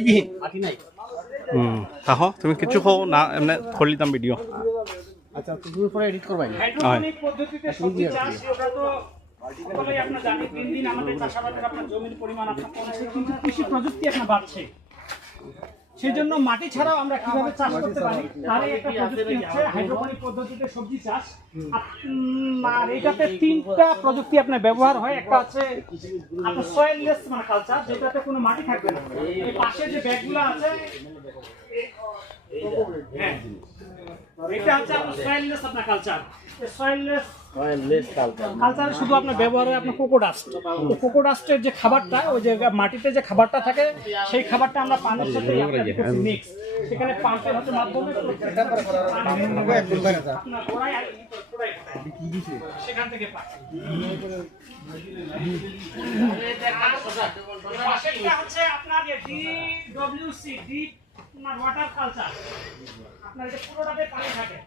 মাটিবিহীন, মাটি নাই। তাহ তুমি কিছু কও না এমনি করলিতাম ভিডিও। আচ্ছা তুমি পরে এডিট করবাই। হাইড্রোপনিক পদ্ধতিতে সবজি চাষ ওটা তো সকলেই আপনারা জানেন, দিন দিন আমাদের চাষাবাদের আপনার জমির পরিমাণ আপনার কমছে, কিন্তু কৃষি প্রযুক্তি আপনার বাড়ছে। সেই জন্য মাটি ছাড়াও আমরা কিভাবে চাষ করতে পারি তার একটা প্রযুক্তি হচ্ছে হাইড্রোপনিক পদ্ধতিতে সবজি চাষ। আর এটাতে তিনটা প্রযুক্তি আপনার ব্যবহার হয়। একটা হচ্ছে আপনার সয়েললেস মানে কালচার, যেটাতে কোনো মাটি থাকবে না। এই পাশে যে ব্যাগগুলো আছে হ্যাঁ, এটা হচ্ছে আপনার সয়েললেস আপনার কালচার। সয়েললেস কালচারে শুধু আপনার ব্যবহার হয় আপনার কোকোডাস্ট। কোকোডাস্টের যে খাবারটা, ওই যে মাটিতে যে খাবারটা থাকে, সেই খাবারটা আমরা পানির সাথে মিক্স, সেখানে পাম্পের হাতে মাধ্যমে সেখান থেকে পাই। হচ্ছে আপনার DWC ডিপ ওয়াটার কালচার, আপনার যে পুরোটাতে পানি থাকে।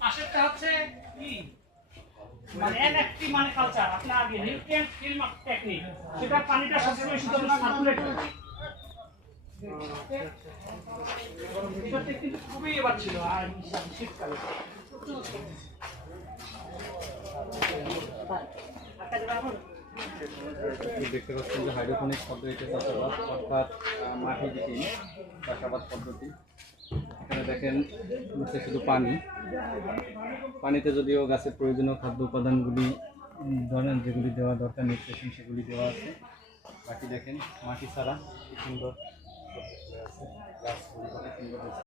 পাশেরটা হচ্ছে কি মানে এনএফটি মানে কালচার, আপনার নিউট্রিয়েন্ট ফিল্ম টেকনিক, সেটা পানিটা সবসময় শুধু সার্কুলেট করে। এটা কিন্তু খুবই এবার ছিল আর শীতকালে দেখতে পাচ্ছেন যে হাইড্রোপনিক পদ্ধতিতে চাষাবাদ, অর্থাৎ মাটিবিহীন চাষাবাদ পদ্ধতি। এখানে দেখেন নিচে শুধু পানি, পানিতে যদিও গাছের প্রয়োজনীয় খাদ্য উপাদানগুলি ধরেন যেগুলি দেওয়া দরকার নিউট্রিশন সেগুলি দেওয়া আছে। বাকি দেখেন মাটি ছাড়া কি সুন্দর আছে, গাছগুলি অনেক সুন্দর।